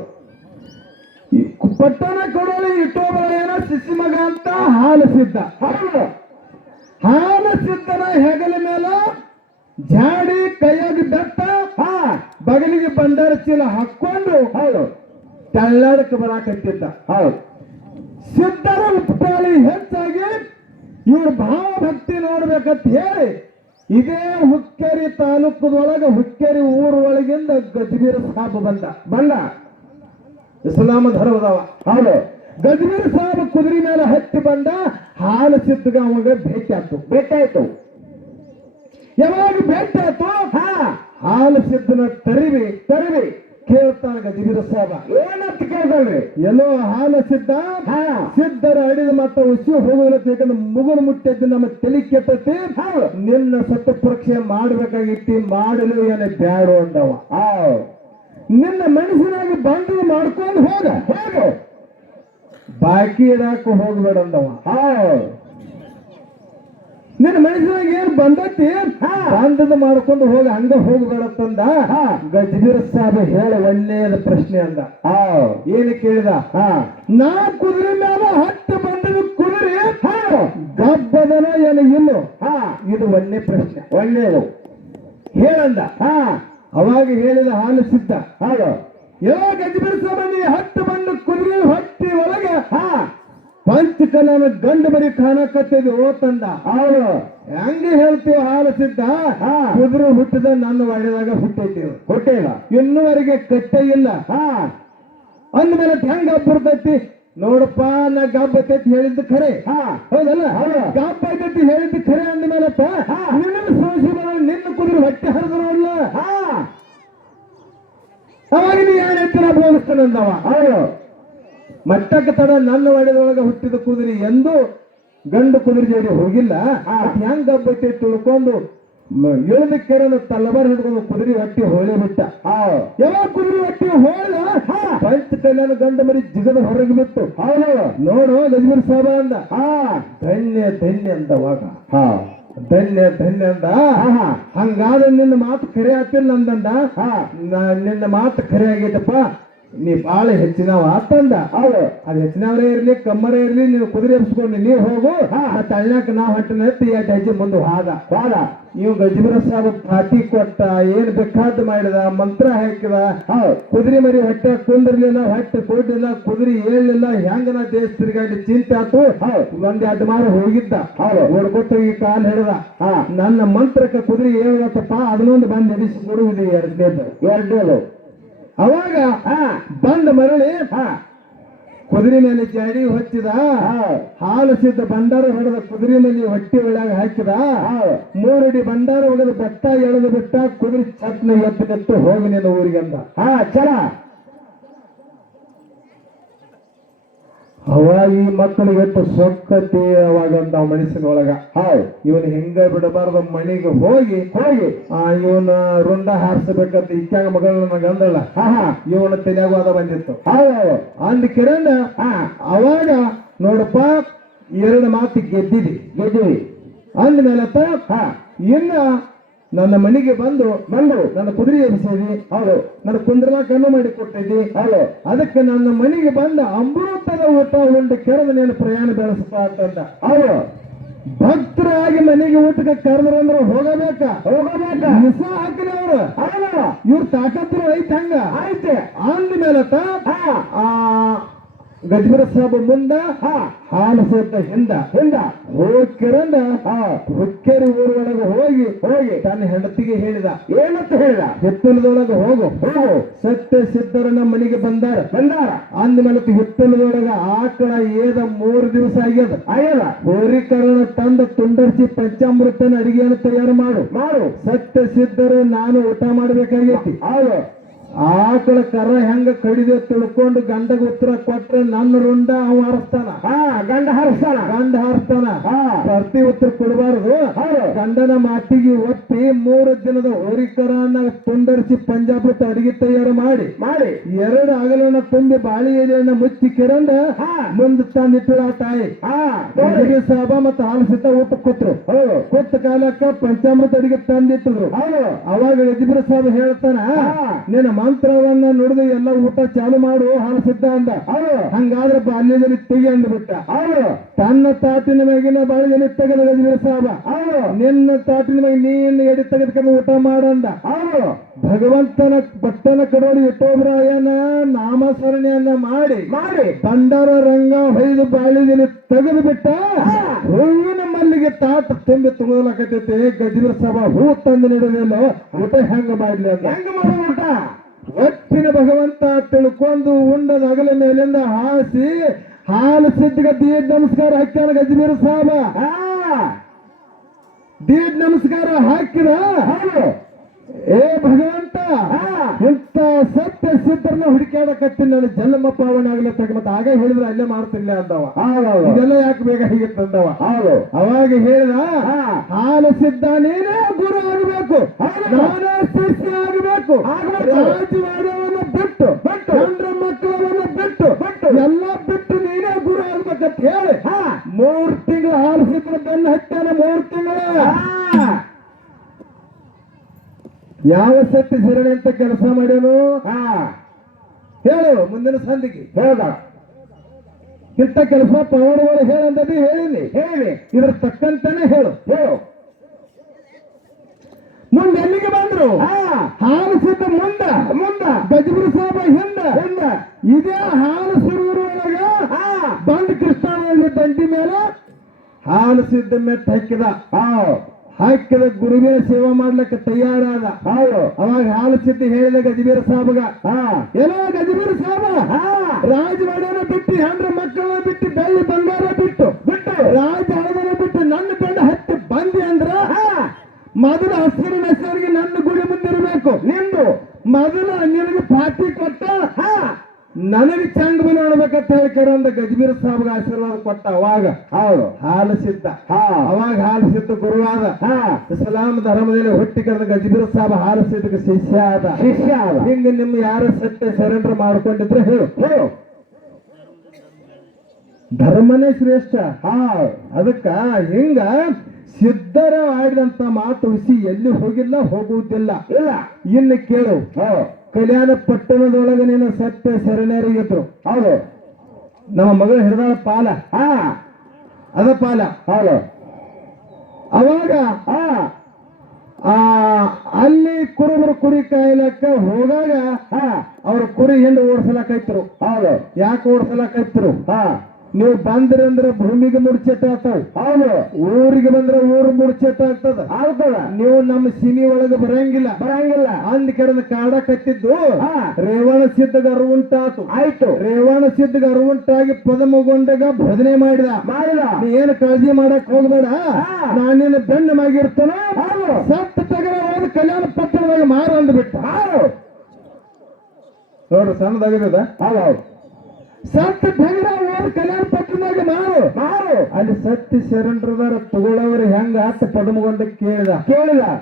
ಈ ಪಟ್ಟಣ ಕೊಡೋಳಿ ಇಟ್ಟೋಬಳ ಏನೋ ಶಿಶಿ ಮಗ ಅಂತ ಹಾಲು ಸಿದ್ಧ. ಹೌದು ಹಾಲು ಸಿದ್ಧನ ಹೆಗಲ ಮೇಲೆ ಜಾಡಿ, ಕೈಯಾಗಿ ಬೆತ್ತ, ಹಾ ಬಗಲಿಗೆ ಬಂಡಾರ ಚೀಲ ಹಾಕೊಂಡು ಹೌದು ತೆಳ್ಳಾಡಕ್ಕೆ ಬರಾಕತ್ತಿದ್ದ. ಹೌದು ಸಿದ್ಧರ ಉತ್ಪಾಳಿ ಹೆಚ್ಚಾಗಿ ಇವ್ರ ಭಾವಭಕ್ತಿ ನೋಡ್ಬೇಕಂತ ಹೇಳಿ ಇದೇ ಹುಕ್ಕೇರಿ ತಾಲೂಕದೊಳಗ ಹುಕ್ಕೇರಿ ಊರ ಒಳಗಿಂದ ಗಜಬೀರ್ ಸಾಬ್ ಬಂದ. ಇಸ್ಲಾಮ ಧರ್ಮದವ. ಹೌದು ಗಜಬೀರ್ ಸಾಬ್ ಕುದುರೆ ಮೇಲೆ ಹತ್ತಿ ಬಂದ. ಹಾಲು ಸಿದ್ಧಗ ಅವಾಗ ಭೇಟಿ ಆಯ್ತು. ಬೇಕಾಯ್ತು ಯಾವಾಗ ಭೇಟಿ ಆಯ್ತು, ಹಾ ಹಾಲು ಸಿದ್ಧನ ತರಿವಿ ಕೇಳ್ತಾನ ಗಜಬೀರ್ ಸಾಬ. ಏನಂತ ಕೇಳ್ಕೊಳ್ರಿ? ಎಲ್ಲೋ ಹಾಲು ಸಿದ್ಧ, ಹಾ ಸಿದ್ಧರ ಅಡಿದ ಮತ್ತ ಉಸಿ ಹೋಗೋದಕ್ಕೆ ಮುಗುರು ಮುಟ್ಟಿದ್ದು ನಮ್ಮ ತಲೆ ಕೆಟ್ಟತಿ. ಹೌದು ನಿನ್ನ ಸತ್ತು ಪರೀಕ್ಷೆ ಮಾಡ್ಬೇಕಾಗಿತ್ತಿ, ಮಾಡಲು ಏನ ಬ್ಯಾಡು ಅಂದವ. ಹೌದು ನಿನ್ನ ಮನಸ್ಸಿನಾಗಿ ಬಂದು ಮಾಡ್ಕೊಂಡು ಹೋಗು, ಬಾಕಿ ಇಡಾಕ ಹೋಗ್ಬೇಡ ಅಂದವ. ಹೌದು ನಿನ್ನ ಮನಸ್ಸಿನಾಗ ಏನ್ ಬಂದೈತಿ ಬಂದದ ಮಾಡ್ಕೊಂಡು ಹಂಗ ಹೋಗ್ಬೇಡತ್ತಂದ. ಗಜಬೀರ್ ಸಾಬ್ ಹೇಳ ಒಳ್ಳೆಯದ ಪ್ರಶ್ನೆ ಅಂದ. ಹೌದು ಏನು ಕೇಳಿದ? ಹಾ ನಾ ಕುದುರೆ ಮೇಲೆ ಹತ್ತು ಬಂದದ ಕುದುರೆ ಗಬ್ಬದನ ಏನು ಇಲ್ಲೋ? ಹಾ ಇದು ಒಳ್ಳೆ ಪ್ರಶ್ನೆ. ಒಳ್ಳೆಯದು ಹೇಳಂದ. ಹಾ ಅವಾಗ ಹೇಳಿದ ಹಾಲು ಸಿದ್ಧ. ಹೌದು ಯಾವ ಗಜಬೀರ್ ಸಾಬ ನೀ ಹತ್ತು ಬಂದ ಕುದುರೆ ಹೊಟ್ಟಿ ಒಳಗೆ ಹಾ ಪಂಚಕಲನ ಗಂಡು ಬರಿ ಕಾಣಕತ್ತಿದ್ವಿ ಓತಂದ. ಹೌದು ಹೆಂಗೆ ಹೇಳ್ತೀವಿ ಹಾಲು ಸಿದ್ಧ? ಹಾ ಕುದುರೆ ಹುಟ್ಟಿದ ನನ್ನ ಒಡೆದಾಗ ಹುಟ್ಟೈತಿ, ಹುಟ್ಟಿಲ್ಲ ಇನ್ನುವರೆಗೆ ಕಟ್ಟೆ ಇಲ್ಲ. ಹಾ ಅಂದ್ಮೇಲೆ ಹೆಂಗ ಬರ್ತೈತಿ? ನೋಡಪ್ಪ, ನಾ ಗಬ್ಬ ಐತೈತಿ ಹೇಳಿದ್ದು ಖರೆ. ಹಾ ಹೌದಲ್ಲ? ಹೌದು. ಗಬ್ಬ ಐತೈತಿ ಹೇಳಿದ್ದು ಖರೆ ಅಂದ್ಮೇಲಪ್ಪ ನಿನ್ನ ಸೋಸಿ ನಿನ್ನ ಕುದುರೆ ಹೊಟ್ಟೆ ಹರಿದು ನೋಡ್ಲ. ಹಾ ಅವಾಗ ನೀ ಏನ್ ಹೇಳ್ತೀರ ಬೋಗಿಸ್ತಾನಂದವ. ಹೌದು ಮಟ್ಟಕ್ಕೆ ತಡ ನನ್ನ ಒಡೆದೊಳಗೆ ಹುಟ್ಟಿದ ಕುದುರೆ ಎಂದು ಗಂಡು ಕುದುರೆ ಜೋಡಿ ಹೋಗಿಲ್ಲ. ಹೆಂಗ್ ಗಬ್ಬ ಐತಿ ತಿಳ್ಕೊಂಡು ಇಳಿದ ಕೆರೆನ ತಲಬಾರ್ ಹಿಡ್ಕೊಂಡು ಕುದುರೆ ಹೊಟ್ಟಿ ಹೋಳಿ ಬಿಟ್ಟ. ಯಾವಾಗ ಕುದುರೆ ಹೊಟ್ಟಿ ಹೋಳ ಪಂಚ ಕಲ್ಯಾಣ ಗಂಡ ಮರಿ ಜಿಗದ ಹೊರಗೆ ಬಿತ್ತು. ಹೌದು ನೋಡು ಗಜಬೀರ್ ಸಾಬ ಅಂದ. ಧನ್ಯ ಧನ್ಯ ಅಂದವಾಗ. ಧನ್ಯ ಅಂದ. ಹಂಗಾದ ನಿನ್ನ ಮಾತು ಖರೆ ಆತಿಲ್ಲ ಅಂದಂದ. ನಿನ್ನ ಮಾತು ಖರೆ ಆಗೈತಪ್ಪ, ನೀ ಬಾಳ ಹೆಚ್ಚಿನವ ಆತಂದ. ಹೌದು ಅದು ಹೆಚ್ಚಿನವರೇ ಇರ್ಲಿ ಕಮ್ಮರೇ ಇರ್ಲಿ, ನೀನು ಕುದುರೆ ಎಬ್ಸ್ಕೊಂಡು ನೀ ಹೋಗು, ತಳ್ಳಾಕ ನಾವು ಹೊಟ್ಟೆ ಹೆಜ್ಜೆ ಮುಂದೆ ಹೋದ. ಇವ್ ಗಜಬೀರ್ ಸಾಬ್ ಪಾಟಿ ಕೊಟ್ಟ, ಏನ್ ಬೇಕಾದ ಮಾಡಿದ, ಮಂತ್ರ ಹಾಕಿದ. ಕುದುರೆ ಮರಿ ಹೊಟ್ಟೆ ಕುಂದಿರ್ಲಿಲ್ಲ, ಹೊಟ್ಟೆ ಕೊಡ್ಲಿಲ್ಲ, ಕುದುರೆ ಏಳ್ಲಿಲ್ಲ. ಹೆಂಗ ನಾ ದೇಶ ತಿರುಗಾಡಿ ಚಿಂತೆ ಆತು. ಒಂದ್ ಎರಡು ಮಾರು ಹೋಗಿದ್ದ, ಓಡ್ಕೊತ ಹೋಗಿ ಕಾಲ್ ಹಿಡ್ದ. ನನ್ನ ಮಂತ್ರಕ್ಕೆ ಕುದುರೆ ಏಳುವತ್ತಪ್ಪ, ಅದನ್ನೊಂದು ಬಂದು ಎಡಿಸಿ ಕೊಡುವುದು ಎರಡನೇದು. ಅವಾಗ ಬಂದ ಮರಳಿ ಕುದುರೆ ಮೇಲೆ ಜಾಡಿ ಹೊಚ್ಚಿದ. ಹಾಲು ಸಿದ್ಧ ಬಂಡಾರ ಹೊಡೆದ ಕುದುರೆ ಮೇಲೆ ಹೊಟ್ಟಿ ಒಳಗೆ ಹಾಕಿದ. 3 ಅಡಿ ಬಂಡಾರ ಒಡೆದ ಬೆಟ್ಟ ಎಳೆದು ಬಿಟ್ಟ. ಕುದುರೆ ಚಟ್ನ ಎತ್ತಿನತ್ತು ಹೋಗಿ ನಿನ್ನ ಊರಿಗೆ ಅಂದ. ಚಲ ಅವಾಗ ಈ ಮಕ್ಕಳಿಗೆ ಎಷ್ಟು ಸೊಕ್ಕತಿ ಅವಾಗ ನಾವು ಮನಸ್ಸಿನೊಳಗ. ಇವನು ಹೆಂಗ ಬಿಡಬಾರ್ದು, ಮನೆಗೆ ಹೋಗಿ ಇವನ ರುಂಡ ಹಾರಿಸಬೇಕಂತ ಇಕ್ಕಾಗ ಮಗಳನ್ನ ಗಂದಳ. ಇವನ ತಲೆಯಾಗ ಅದ ಬಂದಿತ್ತು. ಅಂದ ಕಿರಣ್ ಅವಾಗ ನೋಡಪ್ಪ, 2 ಮಾತು ಗೆದ್ದಿವಿ ಅಂದ್ಮೇಲೆ ಇನ್ನ ನನ್ನ ಮನೆಗೆ ಬಂದು ನನ್ನ ಕುದುರೆ ಎಬ್ಸಿದಿ. ಹೌದು. ನನ್ನ ಕುಂದ್ರಲಾಕ ಅನ್ನು ಮಾಡಿ ಕೊಟ್ಟಿದ್ದಿ. ಹೌದು. ಅದಕ್ಕೆ ನನ್ನ ಮನೆಗೆ ಬಂದ ಅಮೃತದ ಊಟ ಉಂಡು ಕೆರೆದು ನೀನು ಪ್ರಯಾಣ ಬೆಳೆಸಪ್ಪ ಅಂತಂದ. ಹೌದು. ಭಕ್ತರಾಗಿ ಮನೆಗೆ ಊಟಕ್ಕೆ ಕರೆದ್ರಂದ್ರ ಹೋಗಬೇಕ. ವಿಷ ಹಾಕಿಲ್ಲ ಅವ್ರು. ಇವ್ರ ತಾಕತ್ತು ಐತೆ ಹಂಗ ಆಯ್ತು. ಅಂದ್ಮೇಲೆ ಗಜಬೀರ ಸಾಬ್ ಮುಂದ ಹಾಲು ಸೇರ್ತ ಹಿಂದ ಹೋಗ್ಕಿರಂದ ಹುಕ್ಕೇರಿ ಊರೊಳಗೆ ಹೋಗಿ ತನ್ನ ಹೆಂಡತಿಗೆ ಹೇಳಿದ. ಏನಂತ ಹೇಳಿದ? ಹಿತ್ತಲದೊಳಗೆ ಹೋಗು ಸತ್ಯ ಸಿದ್ಧರನ್ನ ಮನೆಗೆ ಬಂದಾರ. ಅಂದ್ಮೇಲೆ ಹಿತ್ತಲದೊಳಗ ಆಕಳ ಏದ 3 ದಿವಸ ಆಗ್ಯದ. ಹೋರಿಕರಣ ತಂದ ತುಂಡರಿಸಿ ಪಂಚಾಮೃತನ ಅಡಿಗೆಯನ್ನು ತಯಾರು ಮಾಡು. ಸತ್ಯ ಸಿದ್ಧರು ನಾನು ಊಟ ಮಾಡ್ಬೇಕಾಗೈತಿ. ಆಕಳ ಕರ ಹೆಂಗ ಕಡಿದೆ ತಿಳ್ಕೊಂಡು ಗಂಡಗ ಉತ್ತರ ಕೊಟ್ರೆ ನನ್ನ ರುಂಡ ಅವ ಹಾರಿಸ್ತಾನ. ಗಂಡ ಹಾರಿಸ್ತಾನ. ಪ್ರತಿ ಉತ್ತರ ಕೊಡಬಾರದು. ಗಂಡನ ಮಾತಿಗೆ ಒತ್ತಿ 3 ದಿನದ ಹೋರಿಕರನ್ನ ತುಂಡರಿಸಿ ಪಂಜಾಬ್ ಅಡಿಗೆ ತಯಾರು ಮಾಡಿ 2 ಅಗಲನ್ನ ತುಂಬಿ ಬಾಳಿ ಎಲೆಯನ್ನ ಮುಚ್ಚಿ ಕೆರಂದ ಮುಂದೆ ತಂದಿಟ್ಟಳ ತಾಯಿ. ಸಾಬ ಮತ್ತೆ ಹಾಲು ಸಿದ್ಧ ಊಟ ಕೂತ ಕಾಲಕ್ಕ ಪಂಚಾಮೃತ ಅಡಿಗೆ ತಂದಿಟ್ಟಿದ್ರು. ಅವಾಗ ಗಜಬೀರ ಸಾಬ್ ಹೇಳ್ತಾನ, ನಿನ್ನ ಮಂತ್ರವನ್ನ ನುಡಿದು ಎಲ್ಲ ಊಟ ಚಾಲು ಮಾಡು, ಹಾಲು ಸಿದ್ಧ ಅಂದ. ಹಂಗಾದ್ರೆ ಬಾಲ್ಯದಲ್ಲಿ ತೆಗಿ ಅಂದ್ಬಿಟ್ಟ. ತನ್ನ ತಾಟಿನ ಮ್ಯಾಗಿನ ಬಾಲ್ಯದಲ್ಲಿ ತೆಗೆದ ಗಜಬೀರ ಸಾಬ ನಿನ್ನ ತಾಟಿನ ಮ್ಯಾಗ ನೀನು ಎಡಿ ತೆಗೆದುಕೊಂಡು ಊಟ ಮಾಡಂದ. ಭಗವಂತನ ಭಕ್ತನ ಕಡೋಡಿ ಇಟ್ಟೋಬ್ರಾಯನ ನಾಮಸ್ಮರಣೆಯನ್ನ ಮಾಡಿ ಭಂಡಾರ ರಂಗ ಹೊಯ್ದು ಬಾಳಿದಲ್ಲಿ ತೆಗೆದು ಬಿಟ್ಟ. ಹೂವಿನ ಮಲ್ಲಿಗೆ ತಾಟ ತುಂಬಿ ತುಂಗಲಾಕತೈತಿ. ಗಜಬೀರ ಸಾಬ ಹೂ ತಂದು ನೀಡೋದಿಲ್ಲ, ಊಟ ಹೆಂಗ ಮಾಡ್ಲಿ ಅಂತ. ಹೆಂಗ ಮಾಡೋ ಊಟ? ಒಟ್ಟಿನ ಭಗವಂತ ತಿಳ್ಕೊಂಡು ಉಂಡದ ಅಗಲ ಮೇಲಿಂದ ಹಾಸಿ ಹಾಲು ಸಿದ್ಧಿಗೆ ದೀಡ್ ನಮಸ್ಕಾರ ಹಾಕ್ಯಾನ ಗಜಬೀರ ಸಾಬ. ದೀಡ್ ನಮಸ್ಕಾರ ಹಾಕಿದ. ಏ ಭಗವಂತ, ಇಂಥ ಸತ್ಯ ಸಿದ್ಧರನ್ನ ಹುಡುಕ್ಯಾಡಕತ್ತೀನಿ, ನಾನು ಜನ್ಮ ಪಾವನ ಆಗ್ಲತ್ತ. ಮತ್ತೆ ಆಗ ಹೇಳಿದ್ರೆ ಅಲ್ಲೇ ಮಾಡ್ತಿಲ್ಲ ಅಂದವ. ಇದೆಲ್ಲ ಯಾಕೆ ಬೇಗ ಹೀಗಿತ್ತಂದವ. ಅವಾಗ ಹೇಳಿದ, ಹಾಲು ಸಿದ್ಧ ನೀನೇ ಗುರು ಆಗಬೇಕು, ನಾನೇ ಶಿಷ್ಯ ಆಗಬೇಕು. ರಾಜವಾಡವನ್ನು ಬಿಟ್ಟು ಗಂಡ್ರ ಮಕ್ಕಳವನ್ನು ಬಿಟ್ಟು ಎಲ್ಲ ಬಿಟ್ಟು ನೀನೇ ಗುರು ಆಗ್ಬೇಕಂತ ಹೇಳಿ 3 ತಿಂಗಳು ಹಾಲು ಸಿದ್ಧ ಬೆನ್ನು ಹತ್ತಾನ. 3 ತಿಂಗಳು ಯಾವ ಸತ್ಯ ಶರಣೆ ಅಂತ ಕೆಲಸ ಮಾಡ್ಯಾನು ಹೇಳು. ಮುಂದಿನ ಸಂದಿಗೆ ಹೇಳ್ದ. ಇಂಥ ಕೆಲಸ ಪವಾಡಗಳು ಹೇಳಂದದ್ದು ಹೇಳಿ ಇದ್ರ ತಕ್ಕಂತಾನೆ ಹೇಳು. ಮುಂದೆ ಎಲ್ಲಿಗೆ ಬಂದ್ರು? ಹಾಲು ಸಿದ್ಧ ಮುಂದ ಗಜಬೀರ ಸಾಬ ಹಿಂದ. ಇದೇ ಹಾಲು ಸುರುವೊಳಗ ಬಂದ್ ಕೃಷ್ಣನಲ್ಲಿ ದಂಡಿ ಮೇಲೆ ಹಾಲು ಸಿದ್ಧ ಮೆಟ್ಟ ಹಾಕಿದ ಗುರುವಿನ ಸೇವಾ ಮಾಡ್ಲಿಕ್ಕೆ ತಯಾರಾದ. ಅವಾಗ ಹಾಲು ಸಿದ್ಧ ಹೇಳಿದ ಗಜಬೀರ ಸಾಬಗ, ಏನೋ ಗಜಬೀರ ಸಾಬ, ರಾಜವಾಡನ ಬಿಟ್ಟು ಹೆಂಡ್ರ ಮಕ್ಕಳನ್ನ ಬಿಟ್ಟು ಬೆಳ್ಳಿ ಬಂಗಾರ ಬಿಟ್ಟು ರಾಜ ಹಣದನ್ನ ಬಿಟ್ಟು ನನ್ನ ಬೆಂಡ ಹತ್ತಿ ಬಂದಿ ಅಂದ್ರ ಮೊದಲ ಹಸಿರಿನ ಹೆಸರಿಗೆ ನನ್ನ ಗುಡಿ ಮುಂದಿರಬೇಕು. ನಿಂದು ಮೊದಲ ನಿನಗೆ ಪಾರ್ಟಿ ಕೊಟ್ಟ ನನಗೆ ಚಂದ ಬಲಿ ನೋಡ್ಬೇಕಂತ ಹೇಳ್ಕರಂದ ಗಜಬೀರ ಸಾಬ್ಗ ಆಶೀರ್ವಾದ ಕೊಟ್ಟ. ಅವಾಗ ಹಾಲು ಸಿದ್ಧ. ಅವಾಗ ಹಾಲು ಸಿದ್ಧ ಗುರುವಾದ. ಇಸ್ಲಾಂ ಧರ್ಮದಲ್ಲಿ ಹುಟ್ಟಿ ಕರೆದ ಗಜಬೀರ ಸಾಬ ಹಾಲು ಸಿದ್ಧಕ್ಕೆ ಶಿಷ್ಯ ಆದ. ಹಿಂಗ ನಿಮ್ಮ ಯಾರ ಸತ್ಯ ಸರೆಂಡರ್ ಮಾಡ್ಕೊಂಡಿದ್ರೆ ಹೇಳು. ಧರ್ಮನೇ ಶ್ರೇಷ್ಠ. ಅದಕ್ಕ ಹಿಂಗ ಸಿದ್ಧರ ಆಡಿದಂತ ಮಾತು ಹುಸಿ ಎಲ್ಲಿ ಹೋಗಿಲ್ಲ, ಹೋಗುವುದಿಲ್ಲ. ಇನ್ನು ಕೇಳು, ಕಲ್ಯಾಣ ಪಟ್ಟಣದೊಳಗೆ ನೀನು ಸತ್ಯ ಶರಣರಿಗಿದ್ರು. ನಮ್ಮ ಮಗಳು ಹಿಡಿದಾಳ ಪಾಲ. ಅದ ಪಾಲ. ಅವಾಗ ಅಲ್ಲಿ ಕುರುಬರು ಕುರಿ ಕಾಯ್ಲಕ್ಕ ಹೋಗಾಗ ಅವ್ರ ಕುರಿ ಹಿಂಡು ಓಡಿಸಲಕೈತ್ರು. ಯಾಕೆ ಓಡಿಸಲಕೈತ್ರು? ನೀವು ಬಂದ್ರಿ ಅಂದ್ರೆ ಭೂಮಿಗೆ ಮುಡ್ಚೆಟ್ ಆಗ್ತಾವ, ಊರಿಗೆ ಬಂದ್ರೆ ಊರು ಮುಡ್ಚೆಟ್ ಆಗ್ತದ. ನೀವು ನಮ್ಮ ಸಿನಿ ಒಳಗೆ ಬರಂಗಿಲ್ಲ. ಅಂದ್ ಕರೆದ ಕಾಡ ಕತ್ತಿದ್ದು ರೇವಣ ಸಿದ್ಧಗ ಅರುವುಂಟಾತು. ರೇವಣ ಸಿದ್ಧಗ ಅರುವುಂಟಾಗಿ ಪದಮಗೊಂಡಾಗ ಭಜನೆ ಮಾಡಿದ. ನೀ ಏನು ಕಾಳಜಿ ಮಾಡಕ್ ಹೋಗ್ಬೇಡ, ನಾನಿನ್ನ ಬೆನ್ನ ಮಾಗಿರ್ತಾನ. ಸತ್ತ ತಗರ ಹೋದ ಕಲ್ಯಾಣ ಪಟ್ಟಣದಾಗ ಮಾರು ಅಂದ್ಬಿಟ್ಟ. ನೋಡ್ರಿ ಸಣ್ಣದಾಗಿರದ ಸತ್ಯ ಧೈರ್ಯ ಹೋದ ಕಲ್ಯಾಣ ಪಟ್ಟಣದಾಗ ಮಾರು. ಅಲ್ಲಿ ಸತ್ಯ ಶರಣರದಾರ ತಗೊಳ್ಳೋರು ಹೆಂಗ ಆತ ಪದಮಗೊಂಡ ಕೇಳಿದ.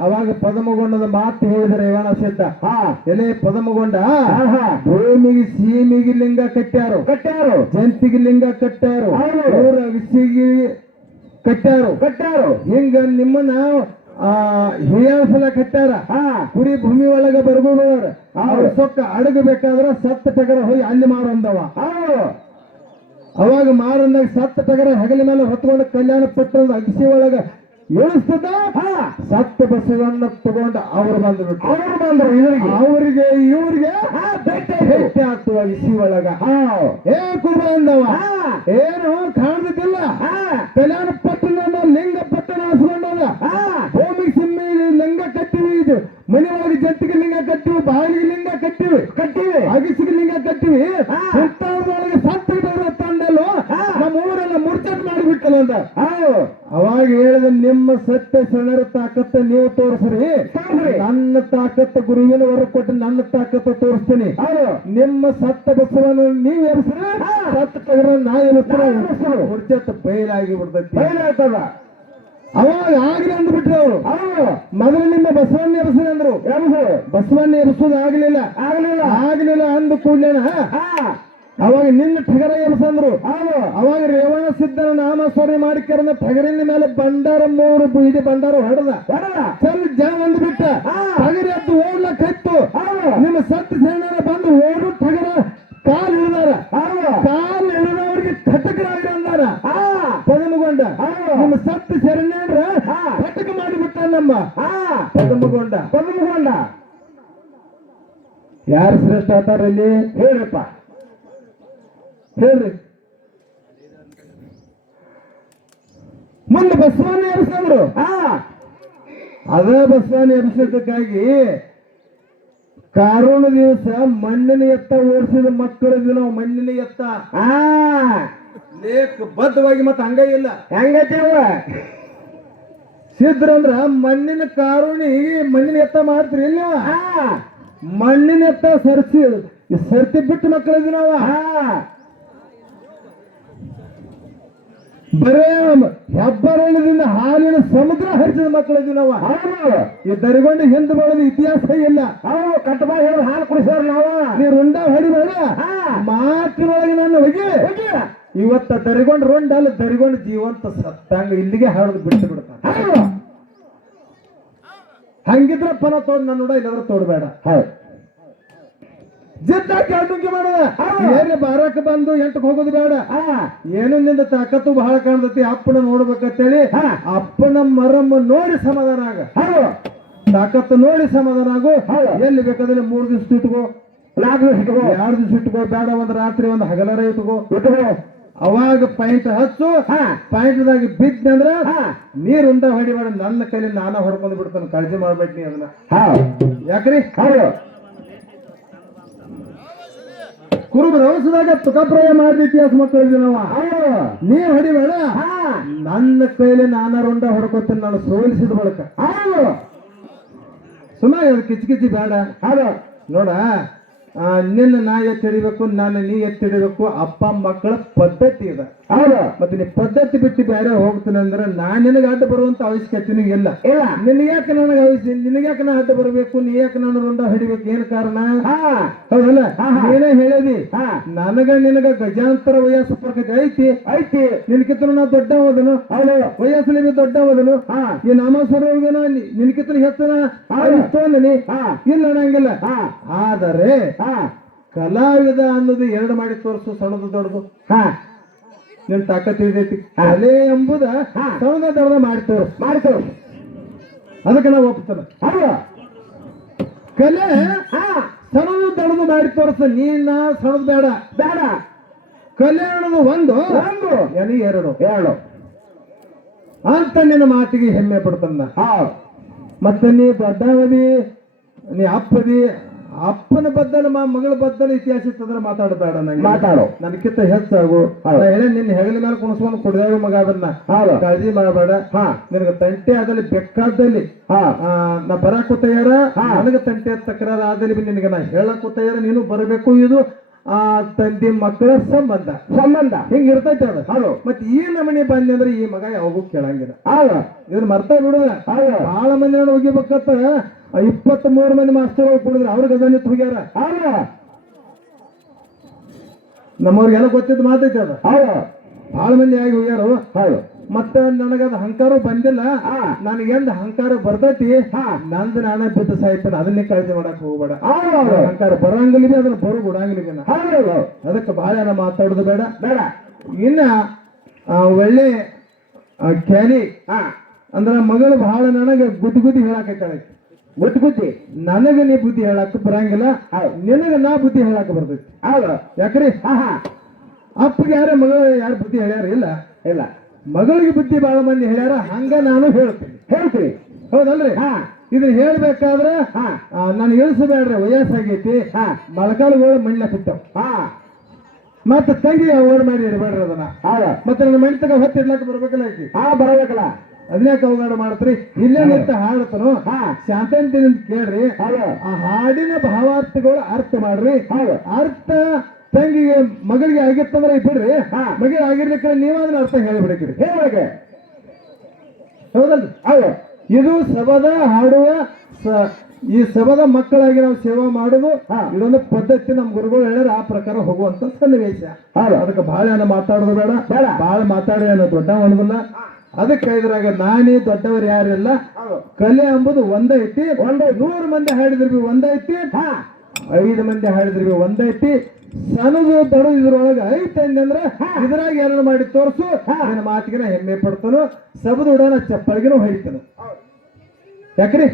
ಅವಾಗ ಪದಮಗೊಂಡದ ಮಾತು ಹೇಳಿದ್ರೆ ರೇವಣ ಸಿದ್ಧ, ಎಲೆ ಪದಮಗೊಂಡ, ಭೂಮಿಗೆ ಸೀಮಿಗೆ ಲಿಂಗ ಕಟ್ಟ್ಯಾರು, ಜಂತಿಗೆ ಲಿಂಗ ಕಟ್ಟ್ಯಾರು, ಊರ ಅಗಸಿಗೆ ಕಟ್ಟ್ಯಾರು. ಹಿಂಗ ನಿಮ್ಮನ್ನ ಹೀಯಾಸಲಕತ್ತಾರ ಕುರಿ ಭೂಮಿ ಒಳಗ ಬರ್ಬೋದವ್ರ ಅವ್ರ ಸೊಕ್ಕ ಅಡಗಬೇಕಾದ್ರ ಸತ್ತ ಟಗರ ಹೋಗಿ ಅಲ್ಲಿ ಮಾರಂದವ ಅವಾಗ ಮಾರಂದಾಗ ಸತ್ತ ಟಗರ ಹೆಗಲ ಮೇಲೆ ಹೊತ್ಕೊಂಡು ಕಲ್ಯಾಣ ಪಟ್ಟಣದ ಅಗಸಿ ಒಳಗ ಇಳಿಸ್ತದ ಸತ್ತ ಬಸವಣ್ಣ ತಗೊಂಡು ಅವ್ರು ಬಂದ್ರು ಅವರಿಗೆ ಇವ್ರಿಗೆ ಭೇಟಿ ಆಗ್ತವ ಅಗಸಿ ಒಳಗ ಏ ಕುರುಬ ಅಂದವ ಏನು ಕಾಣದಿಲ್ಲ ಕಲ್ಯಾಣ ಪಟ್ಟಣ ಲಿಂಗ ಪಟ್ಟಣ ಹಸ್ಕೊಂಡದ ಭೂಮಿಗೆ ಸಿಮ್ಮಿ ಲಿಂಗ ಕಟ್ಟಿವಿ ಇದು ಮನೆ ಒಳಗೆ ಜಂತಿಗೆ ಲಿಂಗ ಕಟ್ಟಿವಿ ಬಾವಿಗೆ ಲಿಂಗ ಕಟ್ಟಿವಿ ಅಗಸಿಗೆ ಲಿಂಗ ಕಟ್ಟಿವಿ ಒಳಗೆ ಸತ್ತ ತಂದಲ್ಲೋ ನಮ್ಮ ಊರೆಲ್ಲ ಮುರ್ಚಟ್ ಮಾಡಿಬಿಟ್ಟಲ್ಲ ಅಂತ ಅವಾಗ ಹೇಳಿದ ನಿಮ್ಮ ಸತ್ಯ ಶರಣರ ತಾಕತ್ತ ನೀವು ತೋರಿಸ್ರಿ ನನ್ನ ತಾಕತ್ತ ಗುರುವಿನ ಹೊರ ಕೊಟ್ಟು ನನ್ನ ತಾಕತ್ತ ತೋರಿಸ್ತೀನಿ ನಿಮ್ಮ ಸತ್ತ ಬಸವನ ನೀವ್ ಎಬ್ಸ್ರಿ ಸತ್ತ ಟಗರ ನಾ ಎಬ್ಸ್ರಿ ಮುರ್ಚಟ್ ಬಯಲಾಗಿ ಬಿಡ್ತೈತಿ ಬಯಲಾಗ್ತದ ಅವಾಗ ಆಗ್ಲಿ ಅಂದ್ಬಿಟ್ರಿ ಅವರು ಮೊದಲು ನಿಮ್ಮ ಬಸವಣ್ಣ ಎಬ್ಸ್ರಿ ಅಂದ್ರು ಬಸವಣ್ಣ ಎಬ್ಸೋದು ಆಗ್ಲಿಲ್ಲ ಅಂದ ಕೂಡಲೇನ ಅವಾಗ ನಿನ್ನ ಟಗರ ಎಬ್ಸಂದ್ರು ಅವಾಗ ರೇವಣ ಸಿದ್ಧನ ನಾಮಸ್ಮರಣೆ ಮಾಡಿ ಕರೆದ ಟಗರಿನ ಮೇಲೆ ಬಂಡಾರ 3 ಬೀದಿ ಬಂಡಾರ ಹೊಡೆದ ಚಲ್ ಜನ ಅಂದ್ಬಿಟ್ಟ ಟಗರ ಎದ್ದು ಓಡ್ಲಕ್ಕಿತ್ತು ನಿಮ್ಮ ಸತ್ತ ಸೇನಾರ ಬಂದು ಓಡು ಟಗರ ಕಾಲ್ ಹಿಡಿದಾರ ಕಾಲ್ ಹಿಡಿದವ್ರಿಗೆ ಕಟಕರಾಗಿ ಅಂದಾರ ಪದಮಗೊಂಡ ನಿಮ್ಮ ಸತ್ತ ಶರಣರ ಕಟಕ ಮಾಡಿಬಿಟ್ಟ ನಮ್ಮ ಪದಮಗೊಂಡ ಯಾರು ಶ್ರೇಷ್ಠ ಆತಾರಲ್ಲಿ ಹೇಳಪ್ಪ ಹೇಳ್ರಿ ಮುಂದೆ ಬಸವಣ್ಣ ಎಬ್ಸಂದ್ರು ಅದ ಬಸವಣ್ಣ ಎಬ್ಸಕ್ಕಾಗಿ ಕಾರಣ ದಿವಸ ಮಣ್ಣಿನ ಎತ್ತ ಓಡಿಸಿದ ಮಕ್ಕಳಿದ್ವಿ ನಾವು ಮಣ್ಣಿನ ಎತ್ತ ಲೇಖ ಬದ್ಧವಾಗಿ ಮತ್ತೆ ಹಂಗ ಇಲ್ಲ ಹೆಂಗೈತೇವ ಸಿದ್ರಂದ್ರ ಮಣ್ಣಿನ ಕಾರುಣಿ ಮಣ್ಣಿನ ಎತ್ತ ಮಾಡ್ತೀರಿ ಇಲ್ಲ ಮಣ್ಣಿನ ಎತ್ತ ಸರ್ತಿ ಬಿಟ್ಟು ಮಕ್ಕಳಿದ್ವಿ ನಾವು ಬರೇ ಹೆಬ್ಬಾರಣದಿಂದ ಹಾಲಿನ ಸಮುದ್ರ ಹರಿಸಿದ ಮಕ್ಕಳಿದ್ವಿ ನಾವು ಈ ದರಿಗೊಂಡು ಹಿಂದೆ ಬರೋದು ಇತಿಹಾಸ ಇಲ್ಲ ಕಟ್ಟಬಾ ಹೇಳಿ ಹಾಲು ಕುಡಿಸೋರು ನಾವು ನೀ ರುಂಡ ಹೊಡಿಬೇಡ ಮಾತಿನೊಳಗೆ ನಾನು ಹೋಗಿ ಇವತ್ತ ದರಿಗೊಂಡು ರುಂಡ ಅಲ್ಲ ದರಿಗೊಂಡು ಜೀವಂತ ಸತ್ತಂಗ ಇಲ್ಲಿಗೆ ಹಾಡೋದು ಬಿಟ್ಟು ಬಿಡ್ತಾನೆ ಹಂಗಿದ್ರೆ ಫಲ ತೋಡ್ ನನ್ನ ನೋಡ ಇಲ್ಲಾದ್ರೆ ತೋಡ್ಬೇಡ ಜಿದ್ದಾಕಿ ಅಡ್ಡುಂಕಿ ಮಾಡುದ ಏನೇ ಬಾರಕ್ಕೆ ಬಂದು ಎಂಟಕ್ಕೆ ಹೋಗೋದು ಬೇಡ ಏನು ನಿಂದ ತಾಕತ್ತು ಬಹಳ ಕಾಣ್ತತಿ ಅಪ್ಪನ ನೋಡ್ಬೇಕಂತೇಳಿ ಅಪ್ಪನ ಮರಮ್ಮ ನೋಡಿ ಸಮಾಧಾನ ಆಗ ತಾಕತ್ತು ನೋಡಿ ಸಮಾಧಾನ ಆಗು ಎಲ್ಲಿ ಬೇಕಾದ್ರೆ 3 ದಿವಸ ಇಟ್ಕೋ 4 ದಿವಸ ಇಟ್ಕೋ 2 ದಿವಸ ಇಟ್ಕೋ ಬೇಡ ಒಂದ್ ರಾತ್ರಿ ಒಂದ್ ಹಗಲರ ಇಟ್ಕೋ ಅವಾಗ ಪಾಯಿಂಟ್ ಹಚ್ಚು ಪಾಯಿಂಟ್ದಾಗ ಬಿದ್ದಂದ್ರ ನೀರ್ ಉಂಡ ಹೊಡಿಬೇಡ ನನ್ನ ಕೈಲಿ ನಾನ ಹೊಡ್ಕೊಂಡ್ ಬಿಡ್ತಾನೆ ಕಾಳಜಿ ಮಾಡ್ಬೇಡಿ ಅದನ್ನ ಯಾಕ್ರಿ ಕುರುಬ ರವಸದಾಗ ತುಕಪ್ರಾಯ ಮಾಡಿದ ಇತಿಹಾಸ ಮಕ್ಕಳಿದ್ವಿ ನಾವು ನೀವ್ ಹೊಡಿಬೇಡ ನನ್ನ ಕೈಲಿ ನಾನ ರುಂಡ ಹೊಡ್ಕೊತೀನಿ ನಾನು ಸೋಲಿಸಿದ ಬಳಕ ಸುಮ್ಮನೆ ಕಿಚ್ಚಿ ಬೇಡ ನೋಡ ನಿನ್ನ ನಾ ಎತ್ತಿಡಿಬೇಕು ನಾನು ನೀ ಎತ್ತಿಡಬೇಕು ಅಪ್ಪ ಮಕ್ಕಳ ಪದ್ಧತಿ ಇದೆ ಮತ್ತೆ ನೀ ಪದ್ಧತಿ ಬಿಟ್ಟು ಬೇರೆ ಹೋಗ್ತೀನಿ ಅಂದ್ರೆ ನಾನ್ ನಿನಗೆ ಅಡ್ಡ ಬರುವಂತ ಅವಶ್ಯಕತೆ ಇಲ್ಲ ನಿನಗ್ಯಾಕೆ ನನಗೆ ನಿನಗ್ಯಾಕೆ ನಾ ಅಡ್ಡ ಬರಬೇಕು ನೀ ಯಾಕೆ ನಾನು ರುಂಡ ಹೊಡಿಬೇಕು ಏನ್ ಕಾರಣ ಹೌದಲ್ಲ ನೀನೇ ಹೇಳಿದಿ ನನಗ ನಿನಗ ಗಜಾಂತರ ವಯಸ್ಸು ಪ್ರಕೃತಿ ಐತಿ ನಿನ್ಕಿತ್ರ ನಾ ದೊಡ್ಡ ಹೋದನು ವಯಸ್ಸಲ್ಲಿ ದೊಡ್ಡ ಹೋದನು ಈ ನಾಮಸ್ವರ ನಿನ್ಕಿತ್ರ ಹೆಚ್ಚನ ಅನಿಸ್ತೋಂದನಿ ಇಲ್ಲ ನಂಗಿಲ್ಲ ಆದರೆ ಕಲಾವಿದ ಅನ್ನೋದು 2 ಮಾಡಿ ತೋರಿಸು ಸಣ್ಣದು ದೊಡ್ಡದು ನಿನ್ ತಾಕತ್ ಇರ್ತೈತಿ ಕಲೆ ಎಂಬುದ ಸಣ್ಣದ ದೊಡ್ಡದ ಮಾಡಿ ತೋರಿಸು ಅದಕ್ಕೆ ನಾವು ಒಪ್ತಾನೆ ಕಲೆ ಸಣ್ಣದು ದೊಡ್ಡದು ಮಾಡಿ ತೋರಿಸ ನೀನ ಸಣ್ಣದು ಬೇಡ ಕಲೆ ಅನ್ನೋದು ಒಂದು ಎನಿ 2 ಅಂತ ನಿನ್ನ ಮಾತಿಗೆ ಹೆಮ್ಮೆ ಪಡ್ತಾನ ಮತ್ತೆ ನೀ ದೊಡ್ಡವದಿ ನೀ ಅಪ್ಪನ ಬದ್ದಲು ಮಗಳ ಬದ್ದಲು ಇತಿಹಾಸ ಇತ್ತಂದ್ರೆ ಮಾತಾಡಬೇಡ ನಂಗೆ ಮಾತಾಡೋ ನನಗಿಂತ ಹೆಚ್ಚಾಗು ಹೇಳಿ ನಿನ್ನ ಹೆಗಲ ಮೇಲೆ ಕುಣಿಸ್ಕೊಂಡು ಕುಡಿದಾಗ ಮಗ ಅದನ್ನ ಕಾಳಜಿ ಮಾಡಬೇಡ ನಿನಗೆ ತಂಟೆ ಆದಲ್ಲಿ ಬೇಕಾದಲ್ಲಿ ನಾ ಬರಕ್ಕೂ ತಯಾರ ನನಗೆ ತಂಟೆ ತಕರಾರ ಆದಲ್ಲಿ ನಿನಗೆ ನಾ ಹೇಳಕ್ಕೂ ತಯಾರ ನೀನು ಬರಬೇಕು ಇದು ತಂದೆ ಮಕ್ಕಳ ಸಂಬಂಧ ಹಿಂಗ ಇರ್ತೈತೆ ಅದು ಮತ್ತೆ ಈ ನಮನಿ ಬಂದಿ ಅಂದ್ರೆ ಈ ಮಗ ಯಾವಾಗೂ ಕೇಳಂಗಿಲ್ಲ ಇದನ್ನ ಮರ್ತಾ ಬಿಡುದ ಬಹಳ ಮಂದಿ ನಾನು ಹೋಗಿಬೇಕತ್ತ 23 ಮಂದಿ ಮಾಸ್ತರ್ ಕುಡಿದ್ರೆ ಅವ್ರ ಗಜಾನಿತ್ ಹೋಗ್ಯಾರ ನಮ್ಮವ್ರಿಗೆಲ್ಲ ಗೊತ್ತಿದ್ದು ಮಾತೈತೆ ಅದ ಬಹಳ ಮಂದಿ ಆಗಿ ಹೋಗ್ಯಾರ ಮತ್ತ ನನಗದ ಅಹಂಕಾರ ಬಂದಿಲ್ಲ ಹಾ. ನನಗೆಂದ ಅಹಂಕಾರ ಬರ್ತೈತಿ ಹಾ. ನಂದು ನಾನೇ ಬಿದ್ದು ಸಾಯ್ತಾನ ಅದನ್ನೇ ಕಾಳಜಿ ಮಾಡಕ್ ಹೋಗ್ಬೇಡ ಹೌದು. ಅಹಂಕಾರ ಬರಂಗಿಲ್ಲ ಅದನ್ನ ಬರೋ ಗುಡಂಗಿಲ್ಲ ಹೌದು. ಅದಕ್ಕೆ ಬಹಳ ಮಾತಾಡುದು ಬೇಡ ಬೇಡ. ಇನ್ನ ಒಳ್ಳೆ ಕ್ಯಾನಿ ಹಾ. ಅಂದ್ರ ಮಗಳು ಬಹಳ ನನಗೆ ಬುದ್ಧಿ ಬುದ್ಧಿ ಹೇಳಾಕೈತಾಳೆ ಬುದ್ಧಿ. ನನಗ ನೀ ಬುದ್ಧಿ ಹೇಳಕ್ ಬರಂಗಿಲ್ಲ ಹೌದು. ನಿನಗ ನಾ ಬುದ್ಧಿ ಹೇಳಕ್ ಬರ್ತೈತಿ ಹೌದು. ಯಾಕ್ರಿ ಹಾ ಹಾ. ಅಪ್ಪಗೆ ಯಾರ ಮಗಳು ಯಾರು ಬುದ್ಧಿ ಹೇಳ್ಯಾರ ಇಲ್ಲ ಇಲ್ಲ. ಮಗಳಿಗೆ ಬುದ್ಧಿ ಬಹಳ ಮಂದಿ ಹೇಳ್ಯಾರ ಹಂಗ ನಾನು ಹೇಳ್ತೀನಿ ಹೇಳ್ತೀವಿ. ಹೌದಲ್ರಿ ಹಾ. ಇದನ್ನ ಹೇಳ್ಬೇಕಾದ್ರೆ ಹಾ. ನಾನು ಇಳಿಸಬೇಡ್ರಿ ವಯಸ್ಸಾಗೈತಿ ಹಾ. ಮೊಳಕಾಲುಗಳು ಮಣ್ಣಾಕಿತ್ತಾವ ಹಾ. ಮತ್ತೆ ತಂಗಿ ಓಡ್ ಮಾಡಿ ಇಡಬೇಡ್ರಿ ಅದನ್ನ ಹೌದು. ಮತ್ತೆ ನನ್ನ ಮಣಿ ತಗ ಹೊತ್ತು ಇಡ್ಲಾಕ ಬರ್ಬೇಕಲ್ಲ ಆಕಿ ಹಾ ಬರಬೇಕಲ್ಲ. ಅದನ್ಯಾಕ ಅವಗಾಡ ಮಾಡ್ತ್ರಿ ಇಲ್ಲೇ ನಿಂತ ಹಾಡ್ತನು ಹಾ. ಶಾಂತಂತಿನ ಕೇಳ್ರಿ ಹೌದು. ಆ ಹಾಡಿನ ಭಾವಾರ್ಥಗಳು ಅರ್ಥ ಮಾಡ್ರಿ ಹೌದು. ಅರ್ಥ ತಂಗಿಗೆ ಮಗಳಿಗೆ ಆಗಿತ್ತಂದ್ರೆ ಬಿಡ್ರಿ ಹಾ. ಮಗಳಿಗೆ ಆಗಿರ್ಲಿಕ್ಕೆ ನೀವ್ ಅದನ್ನ ಅರ್ಥ ಹೇಳಿಬಿಡಕ್ರಿ ಹೇಳಕ್ಕೆ. ಹೌದಲ್ರಿ ಹೌದು. ಇದು ಸಬದ ಹಾಡುವ ಈ ಸಬದ ಮಕ್ಕಳಾಗಿ ನಾವು ಸೇವಾ ಮಾಡುದು ಹಾ. ಇದೊಂದು ಪದ್ಧತಿ ನಮ್ ಗುರುಗಳು ಹೇಳ್ಯಾರ ಆ ಪ್ರಕಾರ ಹೋಗುವಂತ ಸನ್ನಿವೇಶ ಹೌದು. ಅದಕ್ಕೆ ಬಹಳ ಏನೋ ಮಾತಾಡೋದು ಬೇಡ ಬೇಡ. ಬಹಳ ಮಾತಾಡಿ ಏನೋ ದೊಡ್ಡ ಮಾಡೋದಿಲ್ಲ ಅದಕ್ಕೆ ಇದ್ರಾಗ ನಾನೇ ದೊಡ್ಡವರು ಯಾರಿಲ್ಲ ಹೌದು. ಕಲೆ ಎಂಬುದು ಒಂದೈತಿ ಒಂದು 100 ಮಂದಿ ಹಾಡಿದ್ರಿ ಒಂದೈತಿ ಹಾ. 5 ಮಂದಿ ಹಾಡಿದ್ರಿ ಒಂದೈತಿ ಸಣ್ಣದು ದೊಡ್ಡದು ಇದ್ರೊಳಗೆ ಐತೆ ಅಂದ್ರೆ ಇದ್ರಾಗ ಎರಡು ಮಾಡಿ ತೋರ್ಸು ನಿನ್ನ ಮಾತಿಗೆ ನಾ ಹೆಮ್ಮೆ ಪಡ್ತಾನು ಸಬದ ಉಡಾನ ಚಪ್ಪಳಿಗೆನೂ ಹೊಡಿತಾನು ಯಾಕ್ರಿ